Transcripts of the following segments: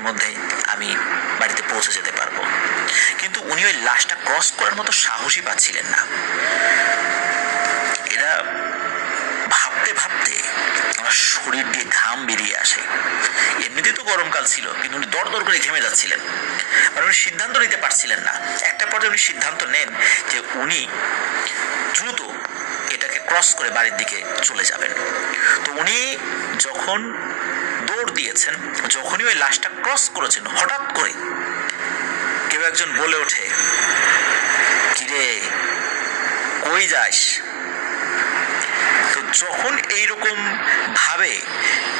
ঘণ্টার মধ্যে আমি বাড়িতে পৌঁছে যেতে পারব। কিন্তু উনি ওই লাশটা ক্রস করার মতো সাহসই পাচ্ছিলেন না। এরা ভাবতে ভাবতে আমার শরীর দিয়ে ঘাম বেরিয়ে আসে। এমনিতে তো গরমকাল ছিল, কিন্তু উনি দর দর করে ঘেমে যাচ্ছিলেন। মানে উনি সিদ্ধান্ত নিতে পারছিলেন না। একটা পর্যায়ে উনি সিদ্ধান্ত নেন যে উনি দ্রুত এটাকে ক্রস করে বাড়ির দিকে চলে যাবেন। তো উনি যখন দিয়েছেন, যখনই ওই লাশটা ক্রস করেছেন, হঠাৎ করে কেউ একজন বলে ওঠে, কিরে, কই যাস? তো যখন এইরকম ভাবে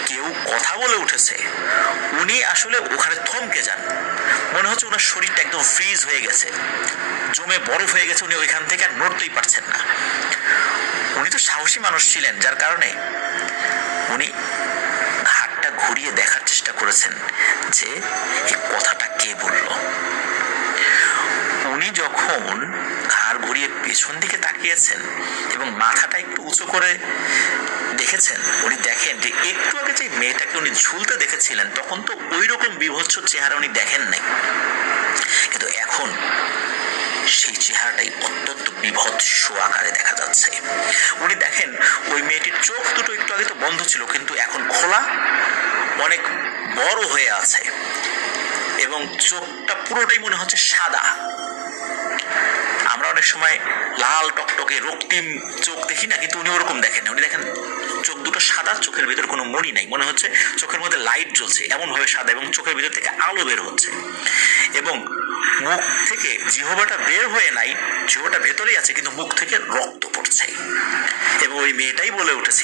কেউ কথা বলে উঠেছে, উনি আসলে ওখানে থমকে যান। মনে হচ্ছে ওনার শরীরটা একদম ফ্রিজ হয়ে গেছে। জমে বরফ হয়ে গেছে, উনি ওইখান থেকে আর নড়তেই পারছেন না। উনি তো সাহসী মানুষ ছিলেন, যার কারণে উনি করেছেন যে এই কথাটা কে বলল? উনি যখন ঘাড় ঘুরিয়ে পেছন দিকে তাকিয়েছেন এবং মাথাটা একটু উঁচু করে দেখেছেন, উনি দেখেন যে একটু আগে যে মেয়েটাকে উনি ঝুলতে দেখেছিলেন, তখন তো ওই রকম বিভৎস চেহারা উনি দেখেন নাই। কিন্তু এখন সেই চেহারাটাই অত্যন্ত বিভৎস আকারে দেখা যাচ্ছে। উনি দেখেন, ওই মেয়েটির চোখ দুটো একটু আগে তো বন্ধ ছিল, কিন্তু এখন খোলা অনেক বড় হয়ে আছে। এবং চোখটা পুরোটাই মনে হচ্ছে সাদা। আমরা অনেক সময় লাল টকটকে রক্তিম চোখ দেখি না, কিন্তু উনি ওরকম দেখেন উনি দেখেন চোখ দুটো সাদা, চোখের ভিতর কোনো মণি নাই। মনে হচ্ছে চোখের মধ্যে লাইট জ্বলছে এমন ভাবে সাদা এবং চোখের ভিতর থেকে আলো বের হচ্ছে। এবং মুখ থেকে জিহবাটা বের হয়ে নাই, জিহবাটা ভেতরেই আছে, কিন্তু মুখ থেকে রক্ত পড়ছে। এবং ওই মেয়েটাই বলে উঠেছে